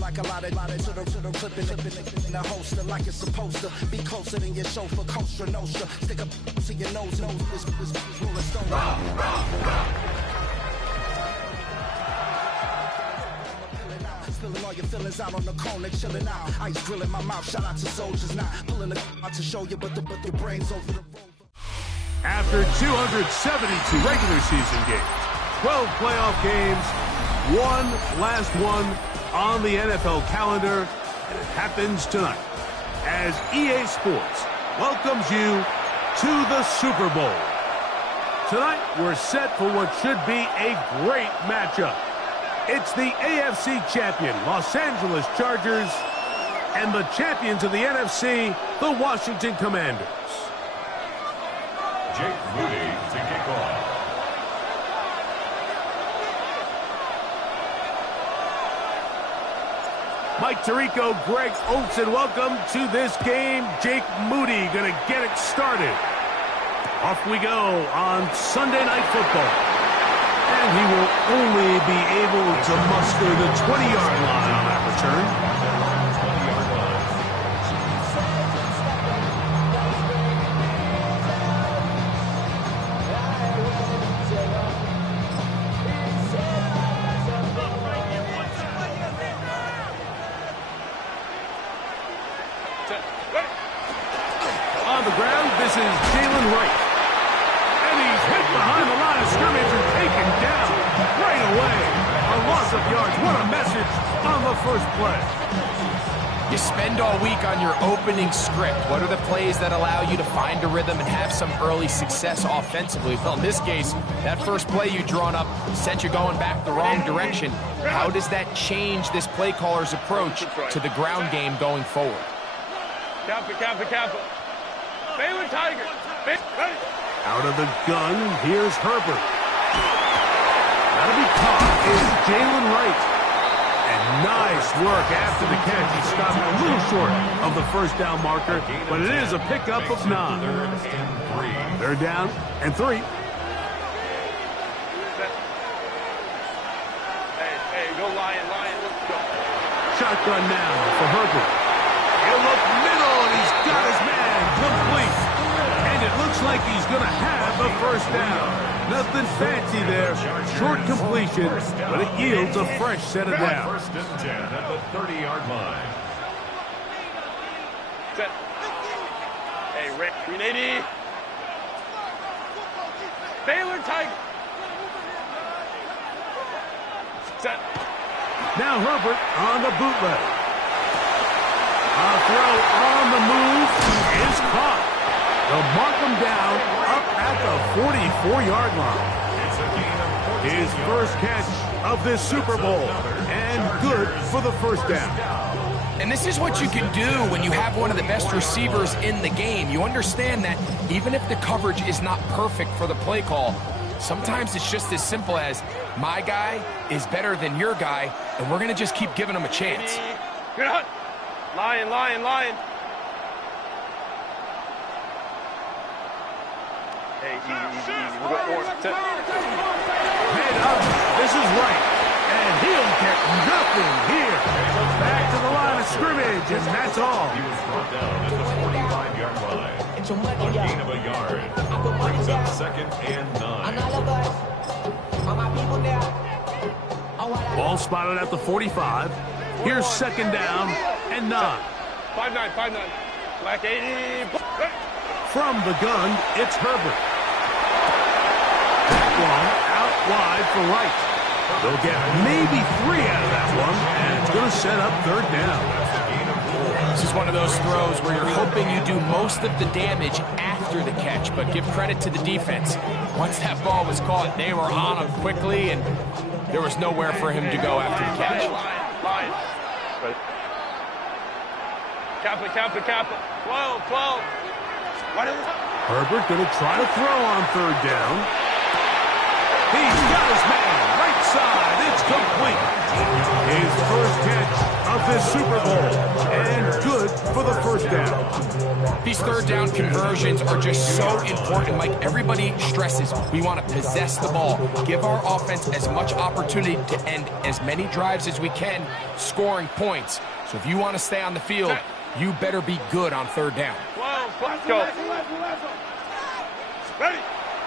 like a lot of clipping in the holster like it's supposed to be closer than your chauffeur. Coaster Nostra, stick up to your nose. This rolling stone. Spilling all your feelings out on the corner, chilling out. Ice grilling my mouth. Shout out to soldiers not pulling the out to show you, but your brains over the road. After 272 regular season games, 12 playoff games, one last one on the NFL calendar, and it happens tonight as EA Sports welcomes you to the Super Bowl. Tonight, we're set for what should be a great matchup. It's the AFC champion, Los Angeles Chargers, and the champions of the NFC, the Washington Commanders. Jake Moody to kick off. Mike Tirico, Greg Olsen, welcome to this game. Jake Moody going to get it started. Off we go on Sunday Night Football. And he will only be able to muster the 20-yard line on that return. On the ground, this is Jalen Wright. And he's hit behind the line of scrimmage and taken down right away. A loss of yards. What a message on the first play. You spend all week on your opening script. What are the plays that allow you to find a rhythm and have some early success offensively? Well, in this case, that first play you drawn up sent you going back the wrong direction. How does that change this play caller's approach to the ground game going forward? Kappa. Baylor Tiger. Out of the gun, here's Herbert. That'll be caught is Jalen Wright. And nice work after the catch. He stopped a little short of the first down marker, but it is a pickup of 9. They're down and 3. Hey, go Lion, let's go. Shotgun now for Herbert. He'll look middle, and he's got his man complete. And it looks like he's going to have a first down. Nothing fancy there. Short completion, but it yields a fresh set of downs. First and 10 at the 30-yard line. Set. Hey, Green 80. Baylor Tiger. Set. Now Herbert on the bootleg. A throw on the move is caught. They'll mark him down up at the 44-yard line. His first catch of this Super Bowl, and good for the first down. And this is what you can do when you have one of the best receivers in the game. You understand that even if the coverage is not perfect for the play call, sometimes it's just as simple as my guy is better than your guy, and we're going to just keep giving him a chance. Good hunt. Lion. Hey, easy. We'll go forward. Head up. This is Wright. And he'll get nothing here. Back to the line of scrimmage, and that's all. He was brought down at the 45-yard line. A gain of a yard. Brings up 2nd and 9. Ball spotted at the 45. Here's 2nd down and 9. 5-9. Black 80. From the gun, it's Herbert. That one out wide for Wright. They'll get maybe 3 out of that one, and it's going to set up 3rd down. This is one of those throws where you're hoping you do most of the damage after the catch, but give credit to the defense. Once that ball was caught, they were on him quickly, and there was nowhere for him to go after the catch. Line. Kappa. 12. Herbert going to try to throw on 3rd down. He's got his man right side. It's complete. His first catch of this Super Bowl. And good for the first down. These third down conversions are just so important, Mike. Everybody stresses we want to possess the ball, give our offense as much opportunity to end as many drives as we can, scoring points. So if you want to stay on the field, you better be good on third down. Let's go. Ready.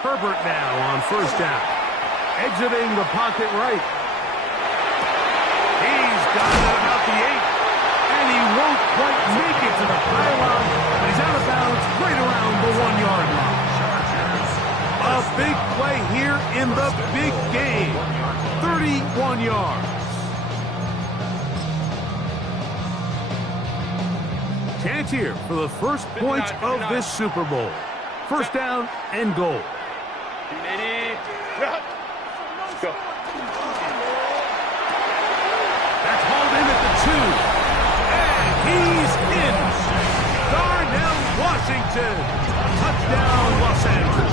Herbert now on first down. Exiting the pocket right. He's got it about the 8. And he won't quite make it to the pylon. But he's out of bounds right around the 1-yard line. A big play here in the big game. 31 yards. Chance here for the first points of this Super Bowl. First down and goal. Let's go. That's hauled in at the 2. And he's in. Darnell Washington. Touchdown, Los Angeles.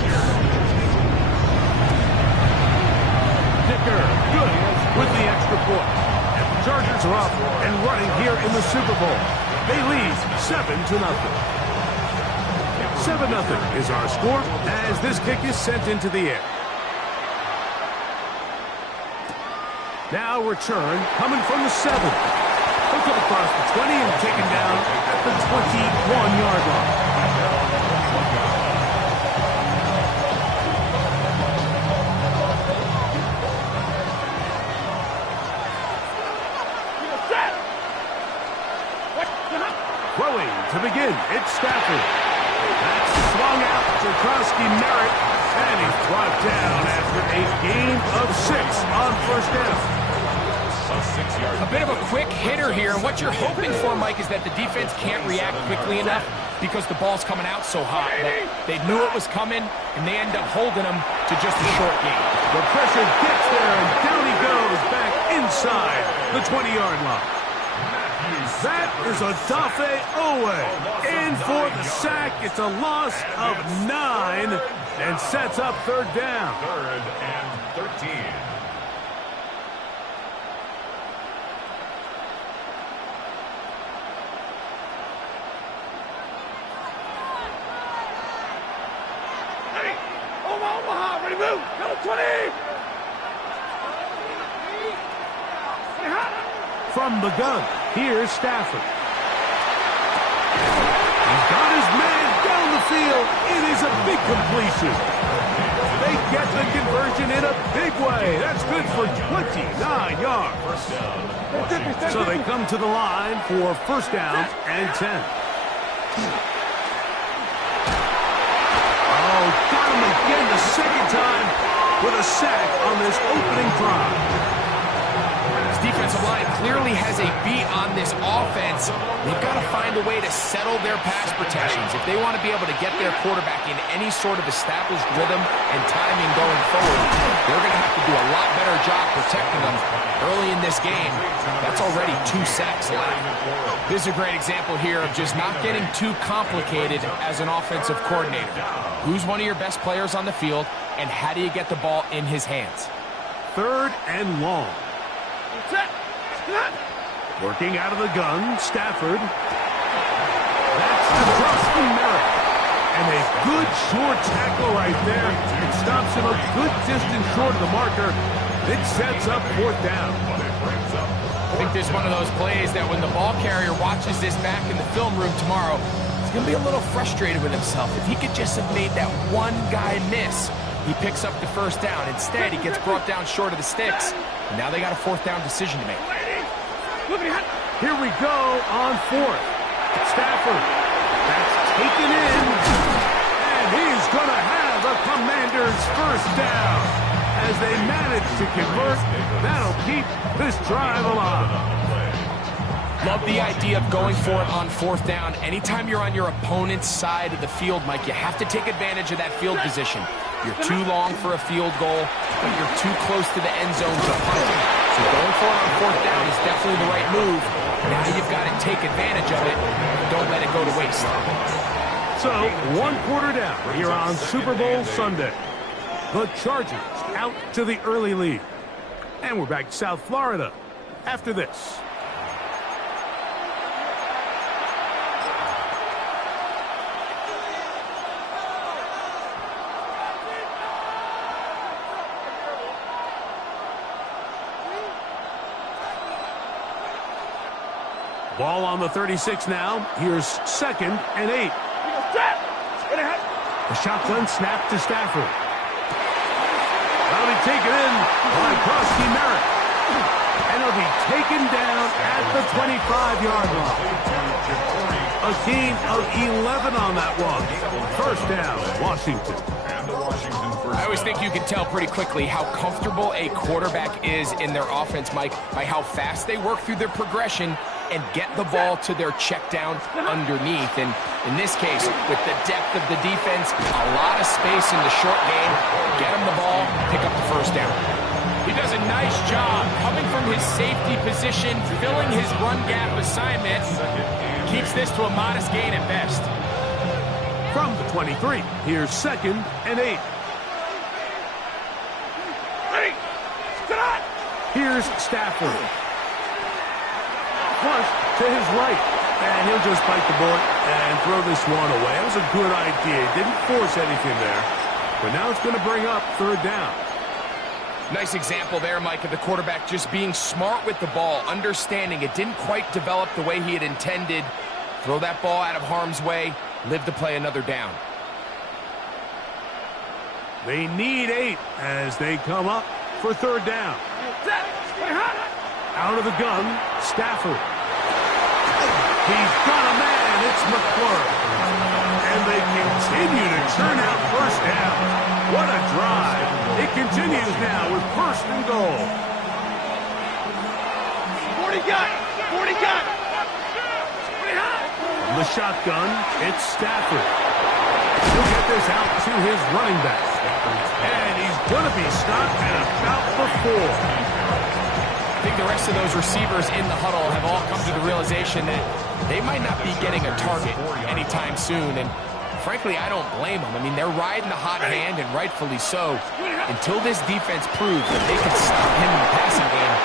Dicker, good with the extra point. And the Chargers are up and running here in the Super Bowl. They lead 7-0. 7-0 is our score as this kick is sent into the air. Now return coming from the 7. He'll come across the 20 and taken down at the 21-yard line. Throwing to begin, it's Stafford. That's swung out to Krosky Merritt, and he's brought down after a gain of 6 on first down. A bit of a quick hitter here, and what you're hoping for, Mike, is that the defense can't react quickly enough because the ball's coming out so hot. But they knew it was coming, and they end up holding them to just a short gain. The pressure gets there, and down he goes back inside the 20-yard line. That is a Dafe Owe. In for the sack. It's a loss of 9 and sets up third down. 3rd and 13. Hey, Omaha, ready to move. Number 20. From the gun, here's Stafford. He's got his man down the field. It is a big completion. They get the conversion in a big way. That's good for 29 yards. So they come to the line for first down and 10. Oh, got him again the second time with a sack on this opening drive. This defensive line clearly has a beat on this offense. They've got to find a way to settle their pass protections. If they want to be able to get their quarterback in any sort of established rhythm and timing going forward, they're going to have to do a lot better job protecting them early in this game. That's already 2 sacks left. This is a great example here of just not getting too complicated as an offensive coordinator. Who's one of your best players on the field, and how do you get the ball in his hands? 3rd and long. Working out of the gun, Stafford. That's the cross from Merritt. And a good short tackle right there. It stops him a good distance short of the marker. It sets up fourth down. I think this is one of those plays that when the ball carrier watches this back in the film room tomorrow, he's going to be a little frustrated with himself. If he could just have made that one guy miss, he picks up the first down. Instead, he gets brought down short of the sticks. And now they got a fourth down decision to make. Here we go on 4th. Stafford. That's taken in. And he's going to have a Commander's first down. As they manage to convert, that'll keep this drive alive. Love the idea of going for it on 4th down. Anytime you're on your opponent's side of the field, Mike, you have to take advantage of that field position. You're too long for a field goal, but you're too close to the end zone to punt it. So going for it on 4th down is definitely the right move. Now you've got to take advantage of it. Don't let it go to waste. So, 1 quarter down here on Super Bowl Sunday. The Chargers out to the early lead. And we're back to South Florida after this. Ball on the 36 now. Here's 2nd and 8. The shotgun snap to Stafford. That'll be taken in by Krusty Merritt. And it'll be taken down at the 25-yard line. A gain of 11 on that one. First down, Washington. I always think you can tell pretty quickly how comfortable a quarterback is in their offense, Mike, by how fast they work through their progression and get the ball to their check down underneath. And in this case, with the depth of the defense, a lot of space in the short game, get him the ball, pick up the first down. He does a nice job coming from his safety position, filling his run gap assignment, keeps this to a modest gain at best. From the 23, here's 2nd and 8. Here's Stafford. Flush to his right. And he'll just bite the bullet and throw this one away. That was a good idea. Didn't force anything there. But now it's going to bring up 3rd down. Nice example there, Mike, of the quarterback just being smart with the ball, understanding it didn't quite develop the way he had intended. Throw that ball out of harm's way, live to play another down. They need 8 as they come up for 3rd down. Out of the gun, Stafford. He's got a man. It's McClure. And they continue to churn out first down. What a drive. It continues now with 1st and goal. 40 got. From the shotgun, it's Stafford. He'll get this out to his running back. And he's going to be stopped at about the 4. I think the rest of those receivers in the huddle have all come to the realization that they might not be getting a target anytime soon. And frankly, I don't blame them. I mean, they're riding the hot hand, and rightfully so. Until this defense proves that they can stop him in the passing game,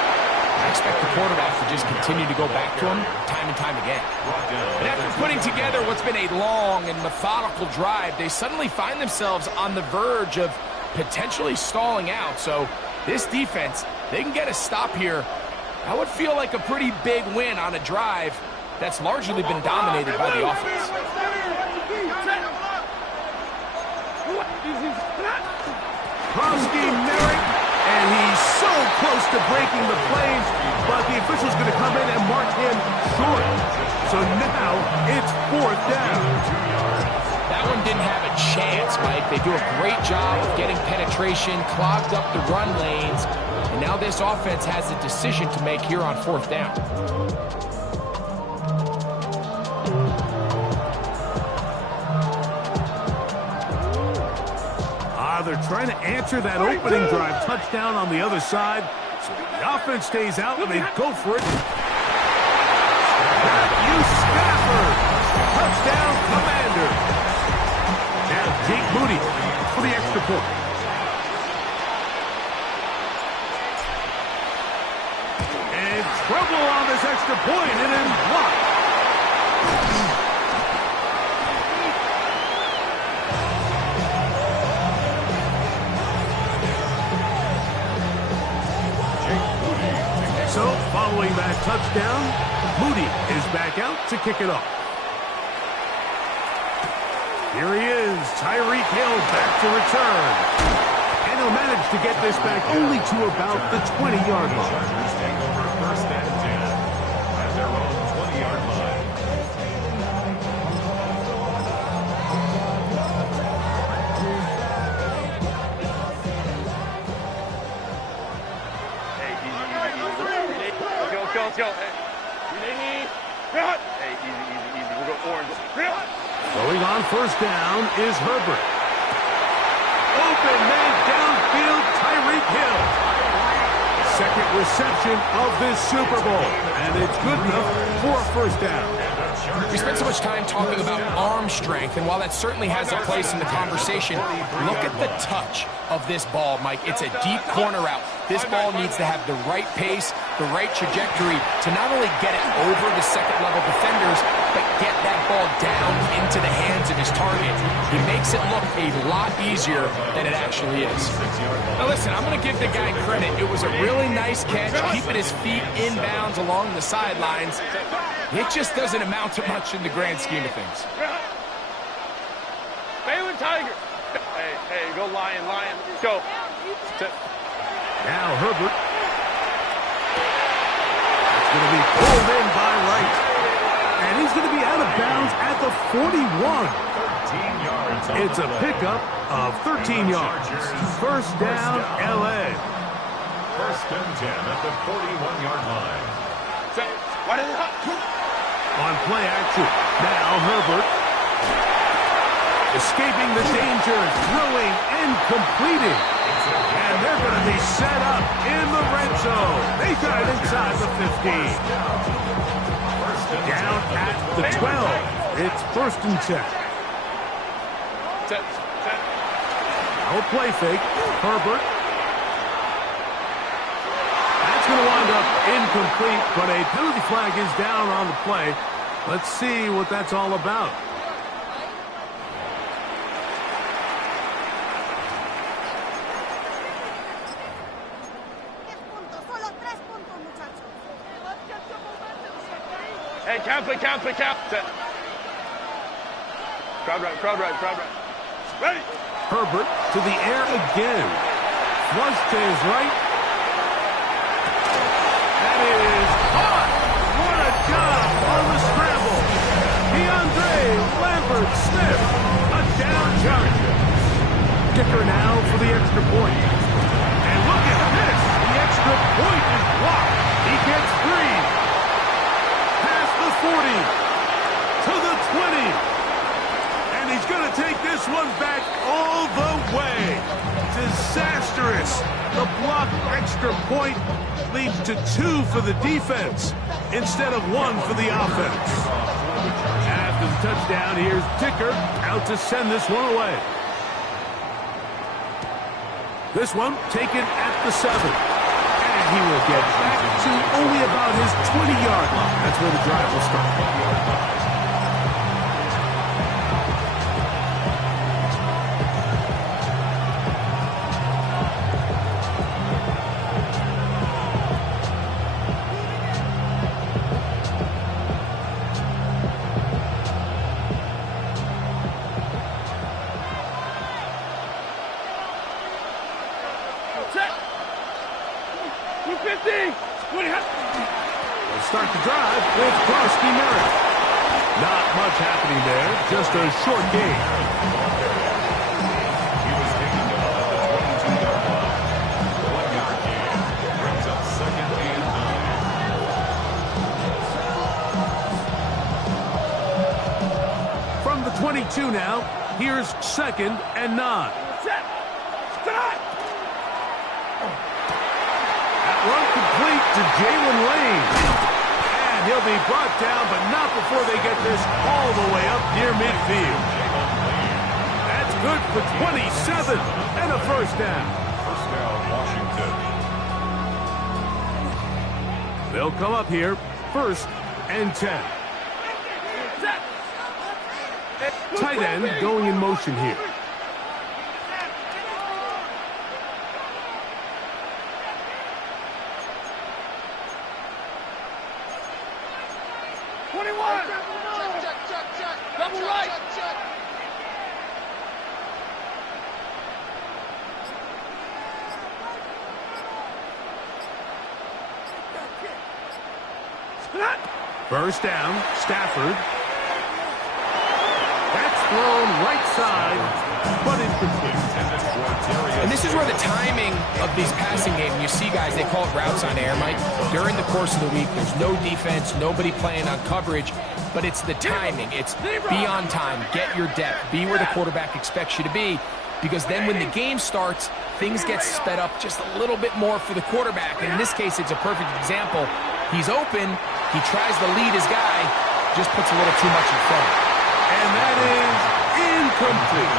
I expect the quarterback to just continue to go back to him time and time again. And after putting together what's been a long and methodical drive, they suddenly find themselves on the verge of potentially stalling out. So this defense, they can get a stop here. That would feel like a pretty big win on a drive that's largely been dominated by the offense. Krusty Merritt, and he's so close to breaking the plays, but the official's going to come in and mark him short. So now it's 4th down. That one didn't have a chance, Mike. They do a great job of getting penetration, clogged up the run lanes, and now this offense has a decision to make here on 4th down. They're trying to answer that opening drive touchdown on the other side. So the offense stays out, and they go for it. Matthew Stafford, touchdown Commander. Now Jake Moody for the extra point. And trouble on this extra point, and then blocked. So, following that touchdown, Moody is back out to kick it off. Here he is, Tyreek Hill back to return. And he'll manage to get this back only to about the 20-yard line. Chargers take over 1st and 10 at their own 20-yard line. Let's go. Hey, easy. We'll go orange. Going on 1st down is Herbert. Open man downfield, Tyreek Hill. 2nd reception of this Super Bowl, and it's good enough for a 1st down. We spent so much time talking about arm strength, and while that certainly has a place in the conversation, look at the touch of this ball, Mike. It's a deep corner route. This ball needs to have the right pace, the right trajectory to not only get it over the second-level defenders, but get that ball down into the hands of his target. He makes it look a lot easier than it actually is. Now listen, I'm going to give the guy credit. It was a really nice catch, keeping his feet inbounds along the sidelines. It just doesn't amount to much in the grand scheme of things. Balin Tiger. Hey, go Lion. Go. Now Herbert. It's going to be pulled in by Wright. And he's going to be out of bounds at the 41. 13 yards. It's a pickup of 13 yards. First down, L.A. First and 10 at the 41-yard line. On play action. Now Herbert. Escaping the danger, throwing and completing. And they're going to be set up in the red zone. They got it inside the 15. Down at the 12. It's first and 10. No play fake. Herbert. That's going to wind up incomplete, but a penalty flag is down on the play. Let's see what that's all about. Hey, count. Crowd right. Ready. Herbert to the air again. Flush to his right. That is caught. What a job on the scramble. DeAndre Lambert-Smith. A down charger. Kicker now for the extra point. And look at this. The extra point is blocked. He gets free. Past the 40. To the 20. And he's going to take this one back all the way. Disastrous. The blocked extra point leads to 2 for the defense instead of 1 for the offense. After the touchdown, here's Dicker out to send this one away. This one taken at the 7. And he will get back to only about his 20-yard line. That's where the drive will start. Start the drive with Krosky Merritt. Not much happening there, just a short gain. He was taken down at the 22-yard line. 1-yard gain brings up second and 9. From the 22 now, here's second and 9. That one complete to Jalen Lane. He'll be brought down, but not before they get this all the way up near midfield. That's good for 27 and a first down. First down, Washington. They'll come up here, first and 10. Tight end going in motion here. First down, Stafford. That's thrown right side, but incomplete. And this is where the timing of these passing games, you see guys, they call it routes on air, Mike. During the course of the week, there's no defense, nobody playing on coverage, but it's the timing. It's be on time, get your depth, be where the quarterback expects you to be, because then when the game starts, things get sped up just a little bit more for the quarterback. And in this case, it's a perfect example. He's open, he tries to lead his guy, just puts a little too much in front. And that is incomplete.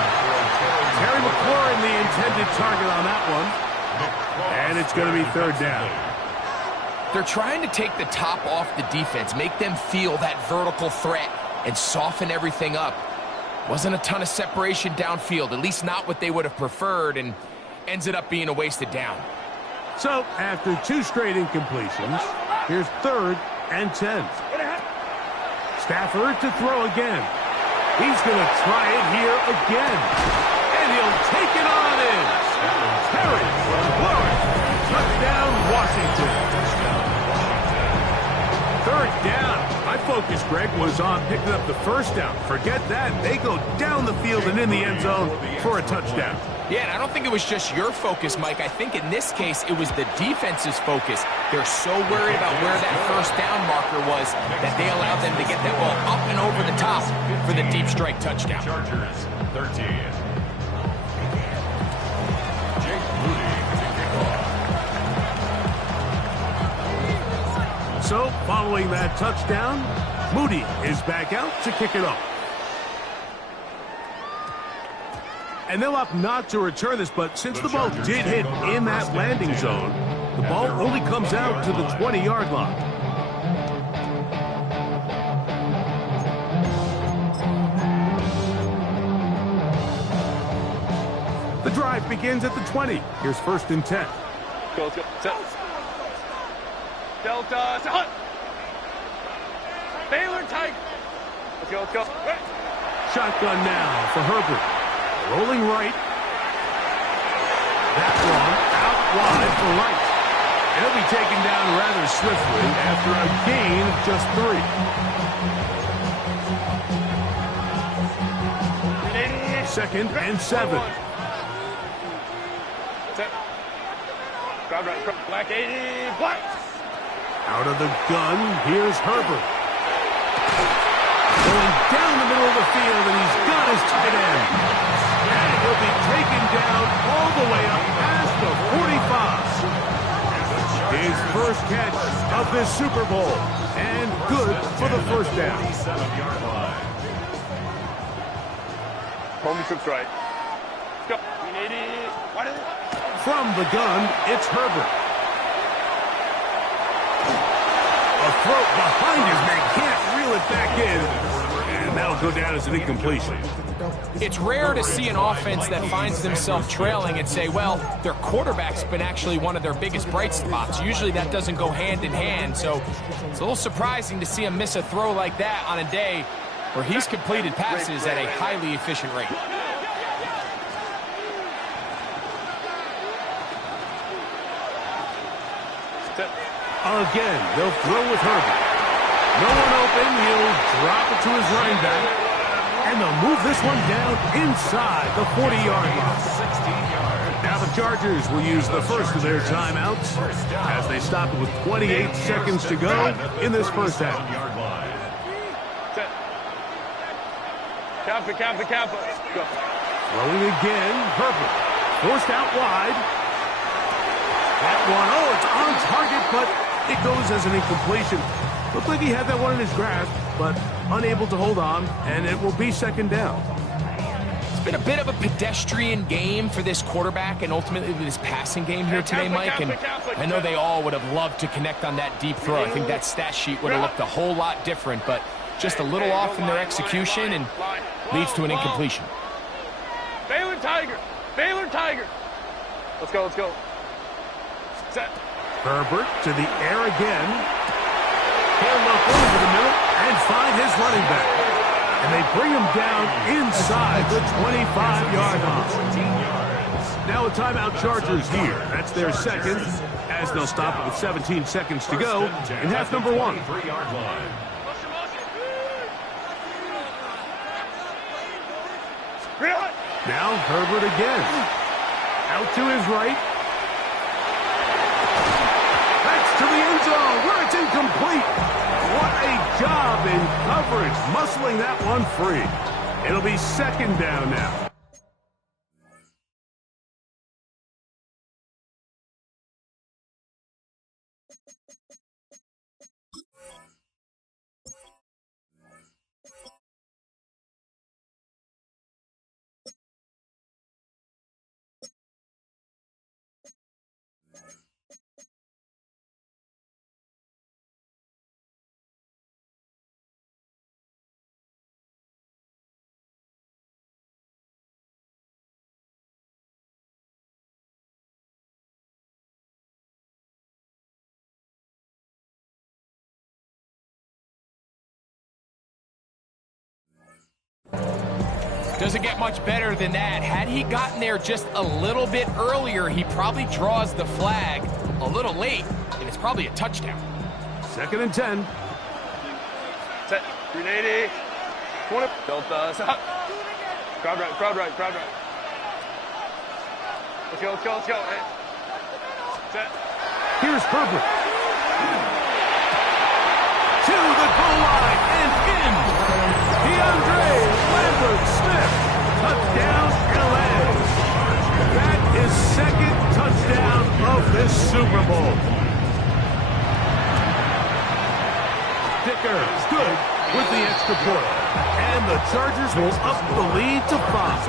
Terry McLaurin, the intended target on that one. And it's going to be third down. They're trying to take the top off the defense, make them feel that vertical threat, and soften everything up. Wasn't a ton of separation downfield, at least not what they would have preferred, and ends it up being a wasted down. So, after 2 straight incompletions, here's third and 10. Stafford to throw again. He's going to try it here again. And he'll take it on in. Terry McLaurin. Touchdown, Washington. Third down. My focus, Greg, was on picking up the first down. Forget that. They go down the field and in the end zone for a touchdown. Yeah, and I don't think it was just your focus, Mike. I think in this case, it was the defense's focus. They're so worried about where that first down marker was that they allowed them to get that ball up and over the top for the deep strike touchdown. Chargers, 13. Jake Moody to kick off. So, following that touchdown, Moody is back out to kick it off. And they'll opt not to return this, but since the ball did hit in that landing zone, the ball only comes out to the 20-yard line. The drive begins at the 20. Here's 1st and 10. Go, let's go. Set. Delta, to Hunt. Baylor Tiger. Let's go, let's go. Right. Shotgun now for Herbert. Rolling right. That one out wide for Wright. And he'll be taken down rather swiftly after a gain of just 3. 2nd and 7. Set. Crowd right. Black 80. Black. Out of the gun, here's Herbert. Going down the middle of the field, and he's got his tight end. And he'll be taken down all the way up past the 45. His first catch of this Super Bowl. And good for the first down. 37-yard line. Homie trips right. Let's go. 80. What is it? From the gun, it's Herbert. A throw behind his man, can't reel it back in. And that'll go down as an incompletion. It's rare to see an offense that finds themselves trailing and say, well, their quarterback's been actually one of their biggest bright spots. Usually that doesn't go hand in hand, so it's a little surprising to see him miss a throw like that on a day where he's completed passes at a highly efficient rate. Again, they'll throw with Herbert. No one open, he'll drop it to his running back. And they'll move this one down inside the 40-yard line. 16 yards. Now the Chargers will use the first of their timeouts as they stop it with 28 seconds to go in this first half. Yard line. Set. Kappa, Kappa, Kappa. Go. Throwing again, Herbert. Forced out wide. That one, oh, it's on target, but it goes as an incompletion. Looked like he had that one in his grasp, but unable to hold on, and it will be 2nd down. It's been a bit of a pedestrian game for this quarterback and ultimately this passing game here today, Mike. And I know they all would have loved to connect on that deep throw. I think that stat sheet would have looked a whole lot different, but just a little off in their execution and leads to an incompletion. Baylor Tiger. Baylor Tiger. Let's go, let's go. Set. Herbert to the air again. He'll look over the middle and find his running back. And they bring him down inside the 25-yard line. Now a timeout Chargers here. That's their second, as they'll stop it with 17 seconds to go in half number 1. 3-yard line. Now Herbert again. Out to his right. That's to the end zone where it's incomplete. What a job in coverage, muscling that one free. It'll be 2nd down now. Doesn't get much better than that. Had he gotten there just a little bit earlier, he probably draws the flag a little late, and it's probably a touchdown. 2nd and 10. Set. 380. 20. Delta. Stop. Crowd right, crowd right, crowd right. Let's go, let's go, let's go. Hey. Set. Here's Herbert. To the goal line and in. DeAndre Lambert-Smith. Touchdown, LA. That is 2nd touchdown of this Super Bowl. Dicker good with the extra point. And the Chargers will up the lead to 5.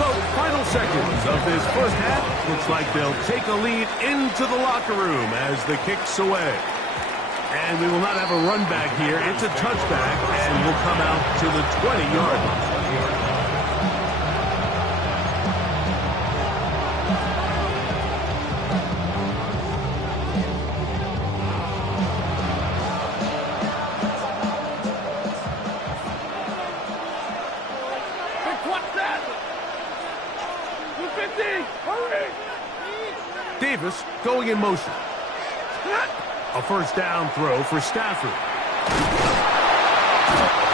So, final seconds of this first half. Looks like they'll take a lead into the locker room as the kick's away. And we will not have a run back here. It's a touchback, and we'll come out to the 20-yard line. Davis going in motion. A first down throw for Stafford.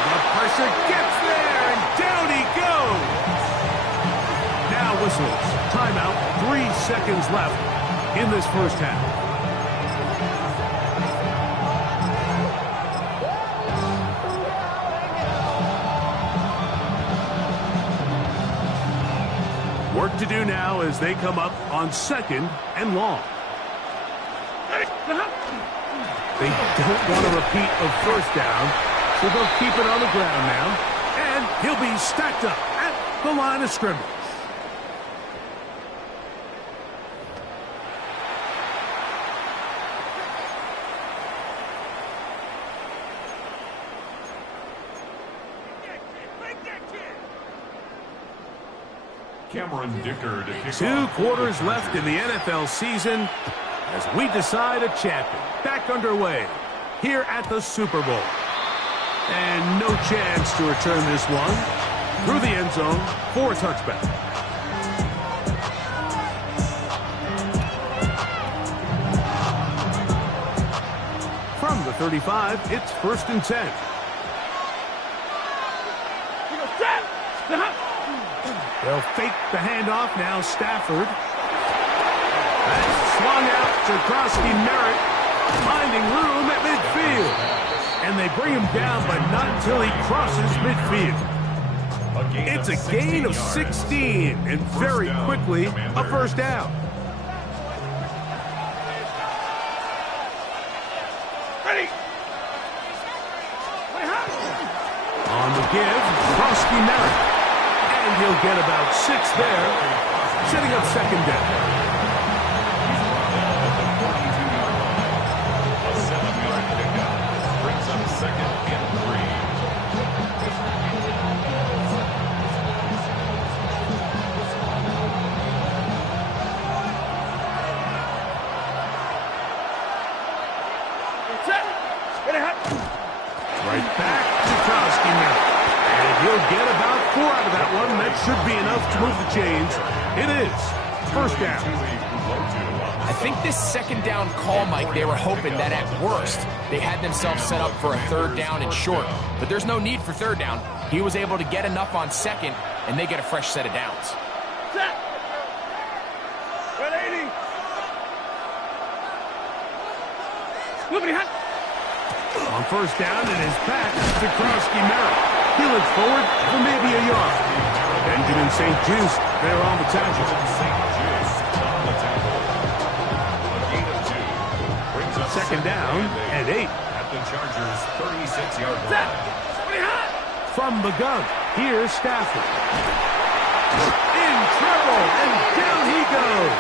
The pressure gets there, and down he goes. Now whistles. Timeout. 3 seconds left in this first half. Work to do now as they come up on 2nd and long. They don't want a repeat of first down, so they'll keep it on the ground now. And he'll be stacked up at the line of scrimmage. Cameron Dicker to kick 2 off. quarters left in the NFL season as we decide a champion. Back underway here at the Super Bowl. And no chance to return this one through the end zone for a touchback. From the 35, it's 1st and 10. They'll fake the handoff now. Stafford. That's swung out to Krosky Merritt, finding room at midfield. And they bring him down, but not until he crosses midfield. It's a gain of 16, and very quickly a first down. Ready. On the give, Krosky Merritt. And he'll get about 6 there, setting up 2nd down. A 7-yard pickup brings up 2nd and 3. Right back to Krosky Merritt. And he'll get about 4 out of that one. That should be enough to move the chains. It is. First down. I think this 2nd down call, Mike, they were hoping that at worst they had themselves set up for a 3rd down and short. But there's no need for 3rd down. He was able to get enough on 2nd, and they get a fresh set of downs. Set. 180. On first down, it is back to Krosky Merritt. He looks forward for maybe a yard. Benjamin St. Just there on the tackle. St. Just on the tackle. A gain of 2 brings up 2nd down and 8. at the Chargers' 36-yard line. From the gun, here's Stafford. In trouble, and down he goes.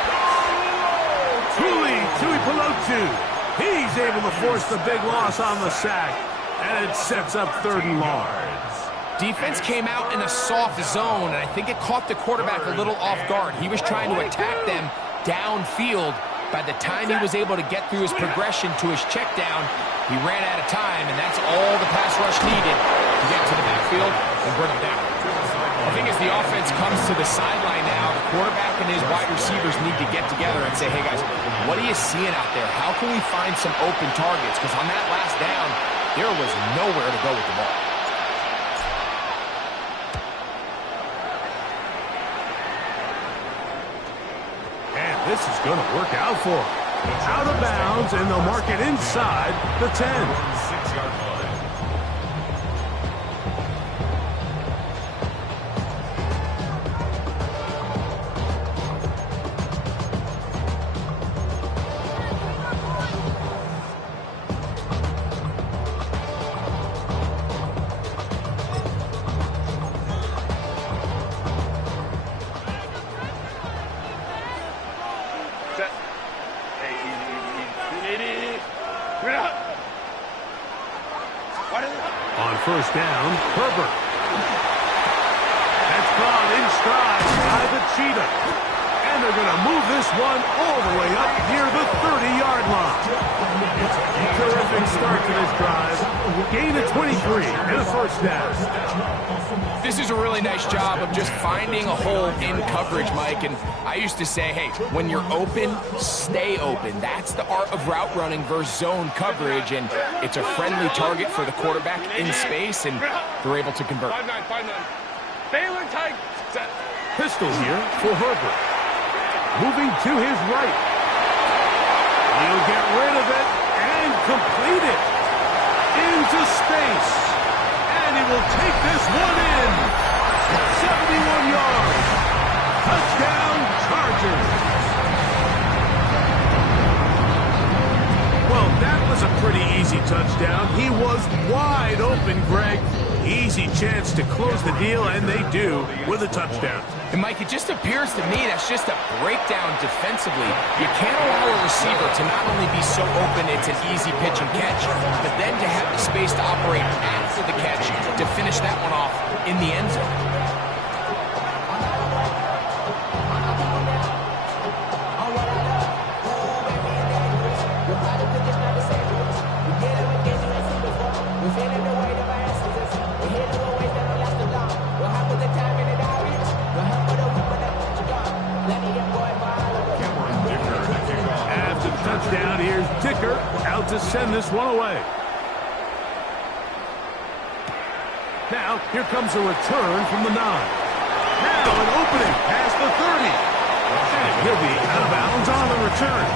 Tuli Tuipulotu. He's able to force the big loss on the sack, and it sets up 3rd and long. Defense came out in a soft zone, and I think it caught the quarterback a little off guard. He was trying to attack them downfield. By the time he was able to get through his progression to his check down, He ran out of time, and that's all the pass rush needed to get to the backfield and bring him down. The thing is, the offense comes to the sideline now. The quarterback and his wide receivers need to get together and say, hey, guys, what are you seeing out there? How can we find some open targets? Because on that last down, there was nowhere to go with the ball. And this is going to work out for him. Out of bounds, and they'll mark it inside the 10. 6-yard line. Set. Hey, easy. Bring it up. On first down, Herbert. That's caught in stride by the Cheetah. And they're going to move this one all the way up near the 30-yard line. Terrific start to this drive. Gain of 23 and a first down. This is a really nice job of just finding a hole in coverage, Mike. And I used to say, hey, when you're open, stay open. That's the art of route running versus zone coverage. And it's a friendly target for the quarterback in space, and they're able to convert. 5-9. Baylor Tigers. Set. Pistol here for Herbert. Moving to his right. He'll get rid of it and complete it into space. And he will take this one in. 71 yards. Touchdown, Chargers. Well, that was a pretty easy touchdown. He was wide open, Greg. Easy chance to close the deal, and they do with a touchdown. And, Mike, it just appears to me that's just a breakdown defensively. You can't allow a receiver to not only be so open it's an easy pitch and catch, but then to have the space to operate after the catch to finish that one off in the end zone. Touchdown, here's Dicker out to send this one away. Now, here comes a return from the 9. Now an opening past the 30. And he'll be out of bounds on the return.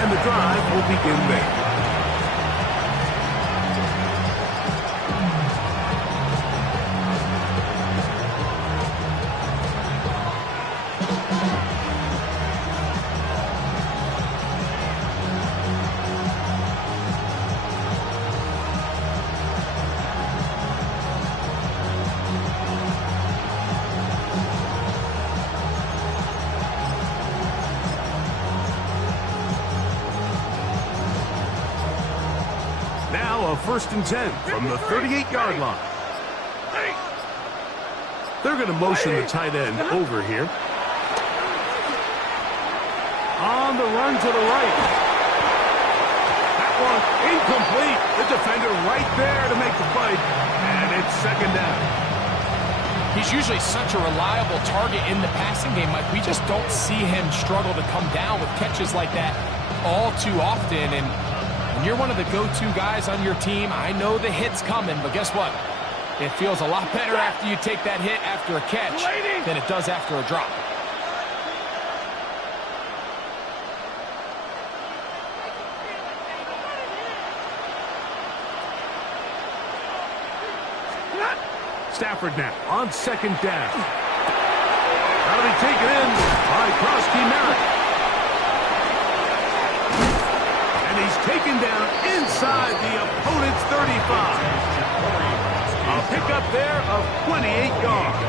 And the drive will begin there. Now a 1st and 10 from the 38-yard line. They're going to motion the tight end over here. On the run to the right. That one incomplete. The defender right there to make the play. And it's 2nd down. He's usually such a reliable target in the passing game, Mike. We just don't see him struggle to come down with catches like that all too often. And when you're one of the go-to guys on your team, I know the hit's coming, but guess what? It feels a lot better after you take that hit after a catch than it does after a drop. Stafford now on 2nd down. That'll be taken in by Krosky Merritt. And he's taken down inside the opponent's 35. A pickup there of 28 yards.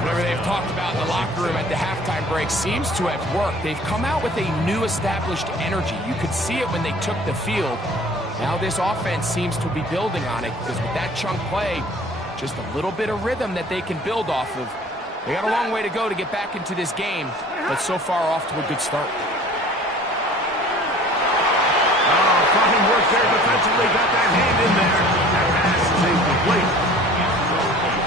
Whatever they've talked about in the locker room at the halftime break seems to have worked. They've come out with a new established energy. You could see it when they took the field. Now this offense seems to be building on it because with that chunk play, just a little bit of rhythm that they can build off of. They got a long way to go to get back into this game, but so far off to a good start. Oh, fine work work there defensively. Got that hand in there. That pass is incomplete.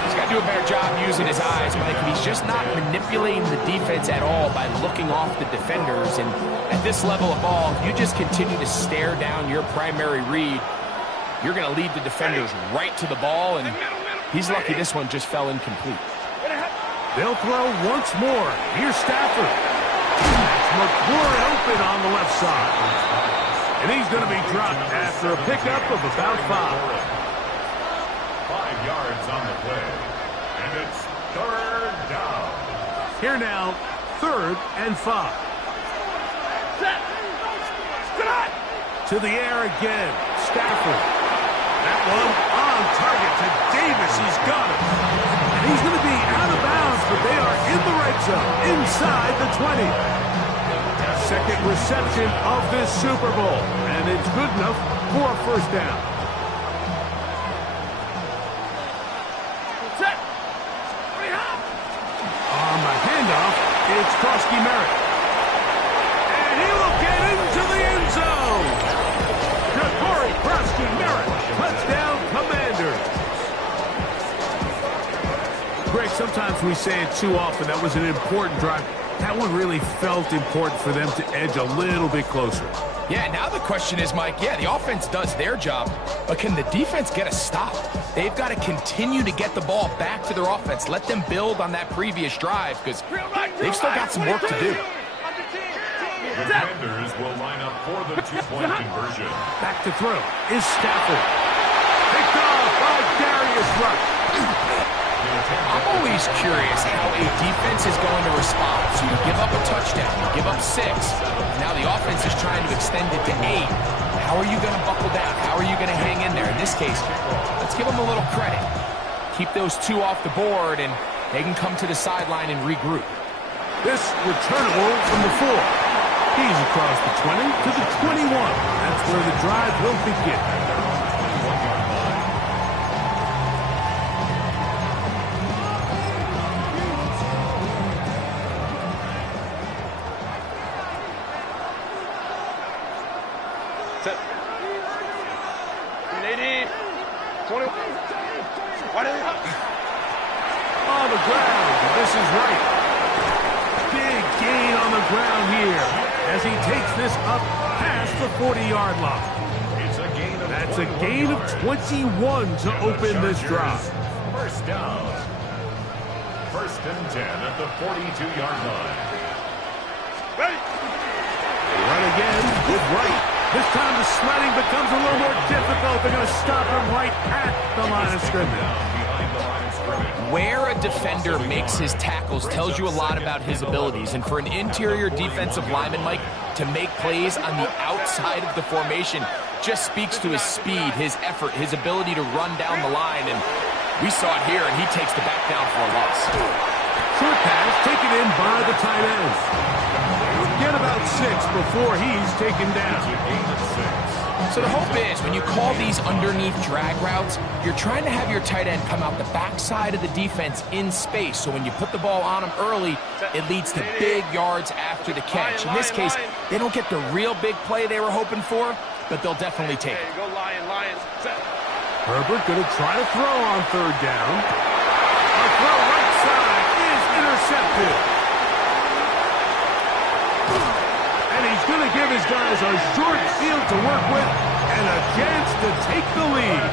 He's got to do a better job using his eyes, Mike. He's just not manipulating the defense at all by looking off the defenders. And at this level of ball, if you just continue to stare down your primary read, you're going to lead the defenders right to the ball, and he's lucky this one just fell incomplete. They'll throw once more. Here's Stafford. That's McClure open on the left side. And he's going to be dropped after a pickup of about 5. 5 yards on the play. And it's 3rd down. Here now, 3rd and 5. To the air again. Stafford. That one on target to Davis. He's got it. And he's going to be out of bounds, but they are in the red zone, inside the 20. Second reception of this Super Bowl, and it's good enough for a 1st down. On the handoff, it's Krosky Merritt. And he will get into the end zone. Krosky Merritt, touchdown Commanders. Greg, sometimes we say it too often. That was an important drive. That one really felt important for them to edge a little bit closer. Yeah, now the question is, Mike, yeah, the offense does their job, but can the defense get a stop? They've got to continue to get the ball back to their offense. Let them build on that previous drive, because they've still got some work to do. The defenders will line up for the 2-point conversion. Back to throw is Stafford. Picked off by Darius Rush. I'm always curious how a defense is going to respond. So you give up a touchdown, you give up 6. Now the offense is trying to extend it to 8. How are you going to buckle down? How are you going to hang in there? In this case, let's give them a little credit. Keep those 2 off the board, and they can come to the sideline and regroup. This returnable from the 4. He's across the 20 to the 21. That's where the drive will begin. Set. 80. 20. On the ground. This is right. Big gain on the ground here as he takes this up past the 40-yard line. That's a gain of 21 to open this drive. 1st down. 1st and 10 at the 42-yard line. Ready. They run again with Wright. This time the sledding becomes a little more difficult. They're going to stop him right at the line of scrimmage. Where a defender makes his tackles tells you a lot about his abilities. And for an interior defensive lineman, Mike, to make plays on the outside of the formation just speaks to his speed, his effort, his ability to run down the line. And we saw it here, and he takes the back down for a loss. Short pass taken in by the tight end. Get about 6 before he's taken down. So the hope is when you call these underneath drag routes, you're trying to have your tight end come out the backside of the defense in space. So when you put the ball on him early, it leads to big yards after the catch. In this case, they don't get the real big play they were hoping for, but they'll definitely take it. Go Lions. Set. Herbert going to try to throw on 3rd down. A throw right side is intercepted. And he's going to give his guys a short field to work with and a chance to take the lead.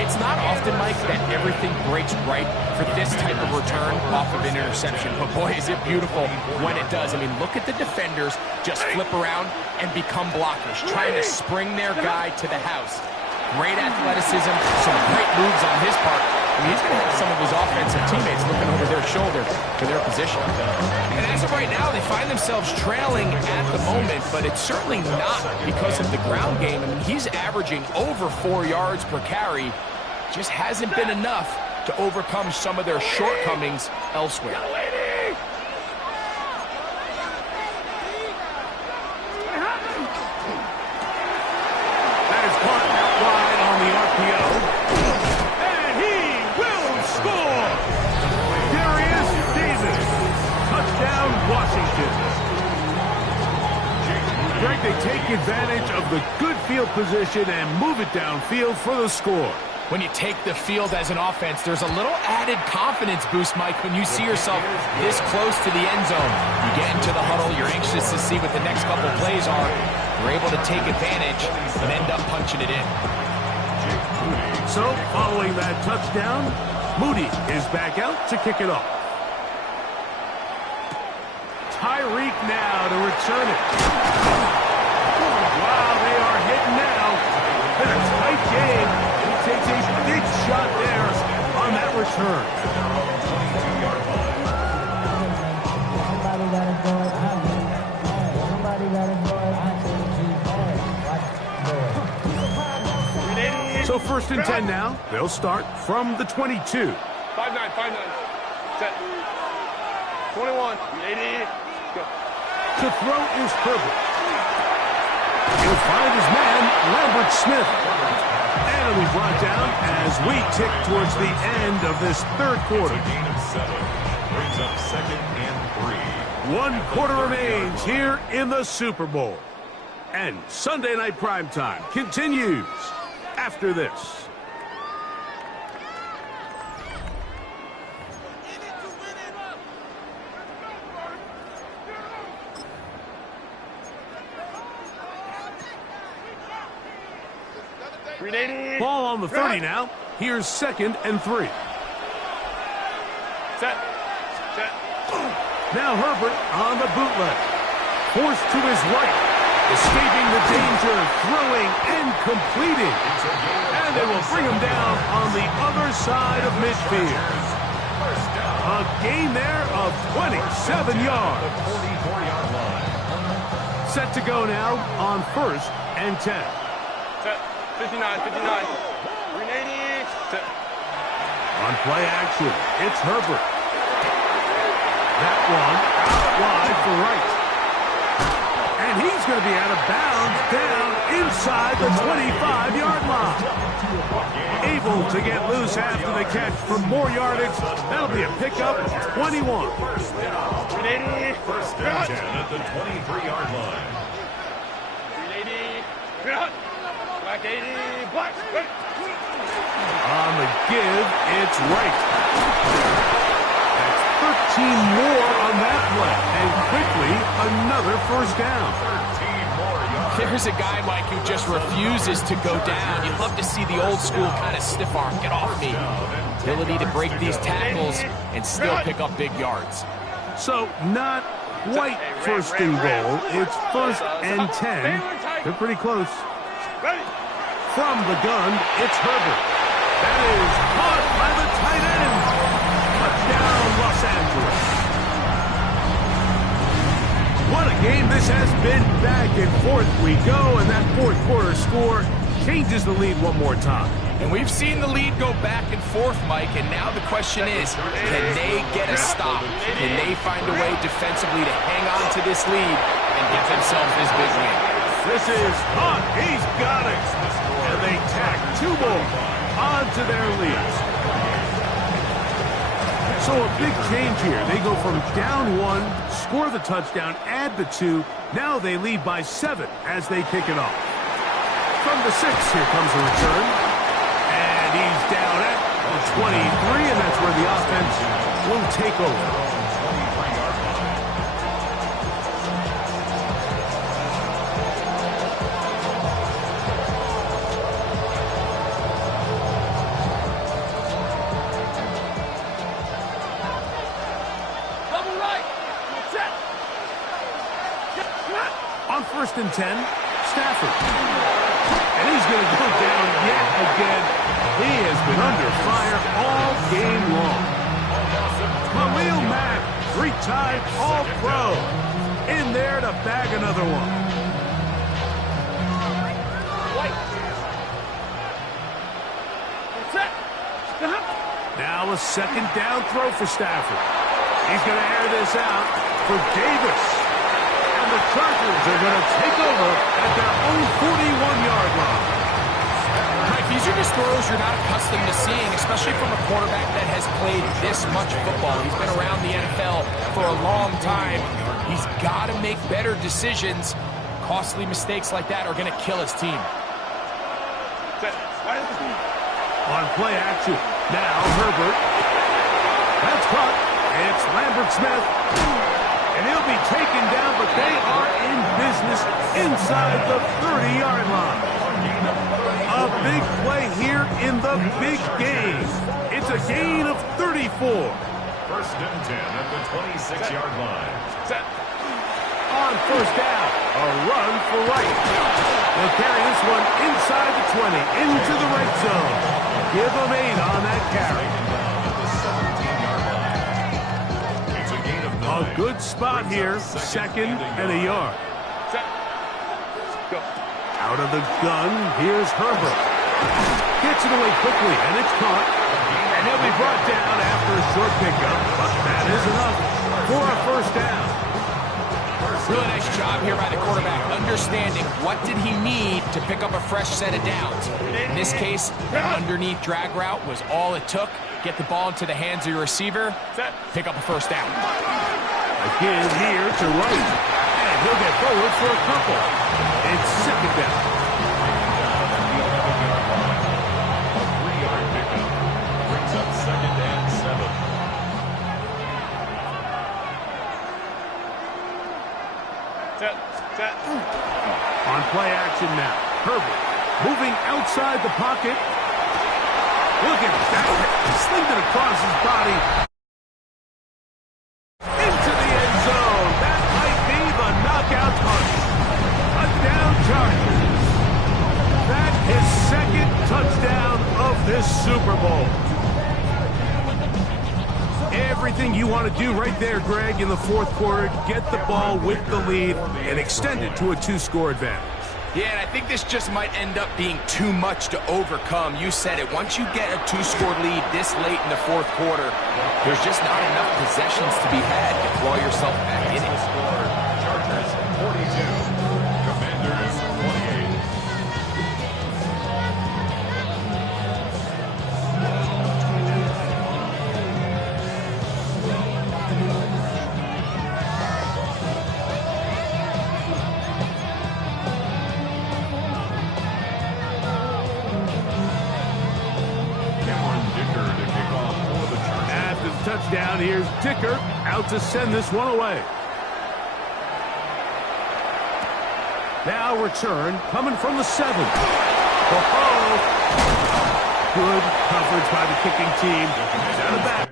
It's not often, Mike, that everything breaks right for this type of return off of an interception. But boy, is it beautiful when it does. I mean, look at the defenders just flip around and become blockers, trying to spring their guy to the house. Great athleticism, some great moves on his part. I mean, he's going to have some of his offensive teammates looking over their shoulder for their position. And as of right now, they find themselves trailing at the moment, but it's certainly not because of the ground game. I mean, he's averaging over 4 yards per carry. Just hasn't been enough to overcome some of their shortcomings elsewhere. That is caught out wide on the RPO. And he will score! Darius Davis. Touchdown, Washington. Greg, they take take advantage of the good field position and move it downfield for the score. When you take the field as an offense, there's a little added confidence boost, Mike, when you see yourself this close to the end zone. You get into the huddle, you're anxious to see what the next couple plays are. You're able to take advantage and end up punching it in. So, following that touchdown, Moody is back out to kick it off. Tyreek now to return it. Wow, they are hitting now. Been a tight game. He takes a big shot there on that return. So 1st and 10 now. They'll start from the 22. 5-9, 5-9. Set. 21. 80. Go. To throw is Herbert. He'll find his man, Lambert Smith. And he'll be brought down as we tick towards the end of this third quarter. It's a gain of 7. Brings up 2nd and 3. 1 quarter remains here in the Super Bowl. And Sunday Night Primetime continues after this. Ball on the 30 now. Here's 2nd and 3. Set. Set. Now Herbert on the bootleg. Forced to his right. Escaping the danger, throwing and completing. And they will bring him down on the other side of midfield. A gain there of 27 yards. 44-yard line. Set to go now on 1st and 10. Set. 59, 59. 380. Set. On play action, it's Herbert. That one out wide for right. And he's going to be out of bounds down inside the 25-yard line. Able to get loose after the catch for more yardage. That'll be a pickup, 21. 380. 1st and 10 at the 23-yard line. 380. Black 80. Black. On the give, it's right. That's 13 more on that play. And quickly, another 1st down. 13 more yards. There's a guy, Mike, who just refuses to go down. You'd love to see the old school kind of stiff arm. Get off me. Ability to break these tackles and still pick up big yards. So, not quite 1st and goal. It's 1st and 10. They're pretty close. Ready. From the gun, it's Herbert. That is caught by the tight end. Touchdown, Los Angeles. What a game this has been. Back and forth we go, and that 4th quarter score changes the lead one more time. And we've seen the lead go back and forth, Mike, and now the question is, can they get a stop? Can they find a way defensively to hang on to this lead and get themselves this big win? This is hot. He's got it. And they tack 2 more onto their lead. So a big change here. They go from down 1, score the touchdown, add the 2. Now they lead by 7 as they kick it off. From the 6, here comes the return. And he's down at the 23, and that's where the offense will take over. On 1st and 10, Stafford. And he's going to go down yet again. He has been under fire all game long. Khalil Mack, 3-time All-Pro, in there to bag another one. Now a 2nd down throw for Stafford. He's going to air this out for Davis. And the Chargers are going to take over at their own 41-yard line. Mike, these are just throws you're not accustomed to seeing, especially from a quarterback that has played this much football. He's been around the NFL for a long time. He's got to make better decisions. Costly mistakes like that are going to kill his team. On play action. Now Herbert. That's caught. It's Lambert Smith. And he'll be taken down, but they are in business inside the 30-yard line. A big play here in the big game. It's a gain of 34. First and 10 at the 26-yard line. On first down, a run for Wright. They'll carry this one inside the 20, into the red zone. Give them 8 on that carry. It's a gain of 9. A good spot here, second and a yard. Out of the gun, here's Herbert. Gets it away quickly, and it's caught. And he'll be brought down after a short pickup, but that is enough for a first down. Really nice job here by the quarterback, understanding what did he need to pick up a fresh set of downs. In this case, the underneath drag route was all it took. Get the ball into the hands of your receiver, pick up a first down. Again here to Wright. And he'll get forward for a couple. It's second down. A 3-yard pickup brings up second and 7. On play action now. Herbert moving outside the pocket. Look at that. Slinged it across his body. Into the end zone. That might be the knockout punch. Touchdown Chargers. That is second touchdown of this Super Bowl. Everything you want to do right there, Greg, in the fourth quarter. Get the ball with the lead and extend it to a 2-score advantage. Yeah, and I think this just might end up being too much to overcome. You said it. Once you get a 2-score lead this late in the fourth quarter, there's just not enough possessions to be had to claw yourself back in it. Chargers 42, Commanders 28. After the touchdown, here's Dicker out to send this one away. Now return coming from the 7. Oh, good coverage by the kicking team. Down the back.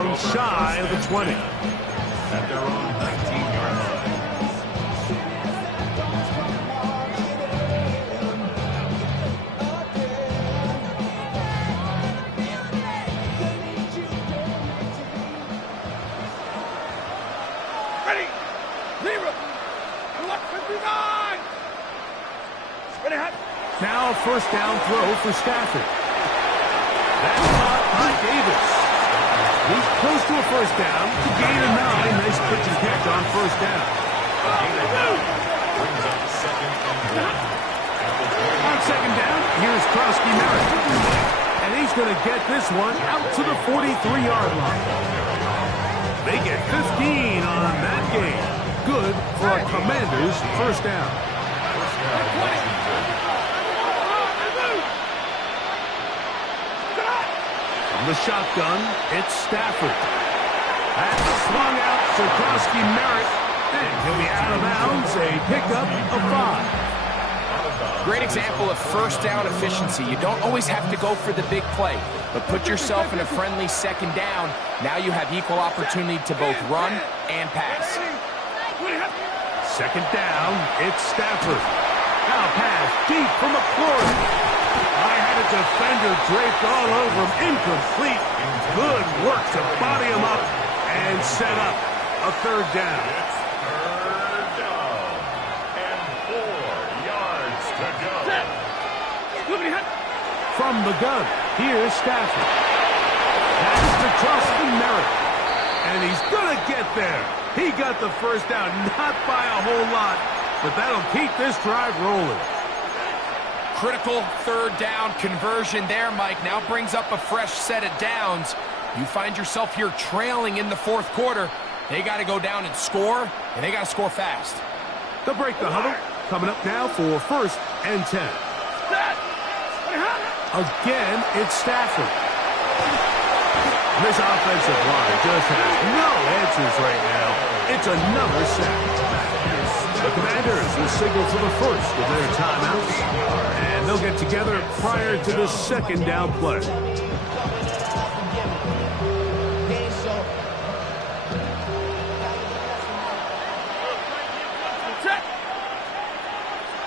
Shy of the 20. At their own 19-yard line. Ready. Zero. Look, 59. Ready, hot. Now a first down throw for Stafford. That's caught by Davis. He's close to a first down to gain a 9. Nice pitch and catch on first down. Brings up second and 1. On second down, here's Krosky Merritt. And he's going to get this one out to the 43-yard line. They get 15 on that game. Good for a Commanders first down. From the shotgun, it's Stafford. That's swung out to Krosky Merritt. And he'll be out of bounds. A pickup of 5. Great example of first down efficiency. You don't always have to go for the big play, but put yourself in a friendly second down. Now you have equal opportunity to both run and pass. Second down, it's Stafford. Now pass deep from McLaurin. I had a defender draped all over him. Incomplete. Good work to body him up and set up a third down. Third down. And 4 yards to go. From the gun, here's Stafford. That's to Krosky Merritt. And he's going to get there. He got the first down, not by a whole lot, but that'll keep this drive rolling. Critical third down conversion there, Mike. Now brings up a fresh set of downs. You find yourself here trailing in the fourth quarter. They got to go down and score, and they got to score fast. They'll break the huddle. Coming up now for first and 10. Again, it's Stafford. This offensive line just has no answers right now. It's another sack. The Commanders will signal for the first of their timeouts, and they'll get together prior to the second down play.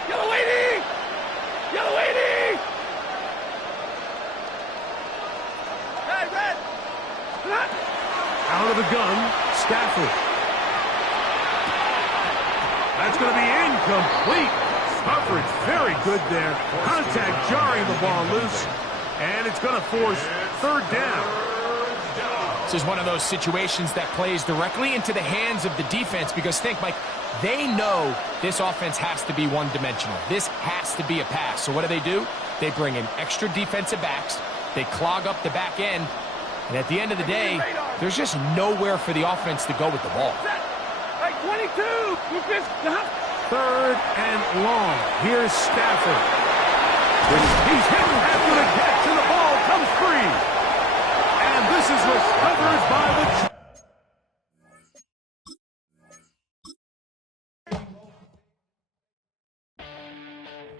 Yellow 80! Yellow 80! Hey, red! Out of the gun, Stafford. That's going to be incomplete. Coverage very good there. Contact jarring the ball loose. And it's going to force third down. This is one of those situations that plays directly into the hands of the defense because think, Mike, they know this offense has to be one-dimensional. This has to be a pass. So what do? They bring in extra defensive backs. They clog up the back end. And at the end of the day, there's just nowhere for the offense to go with the ball. Hey, 22! Third and long. Here's Stafford. He's hit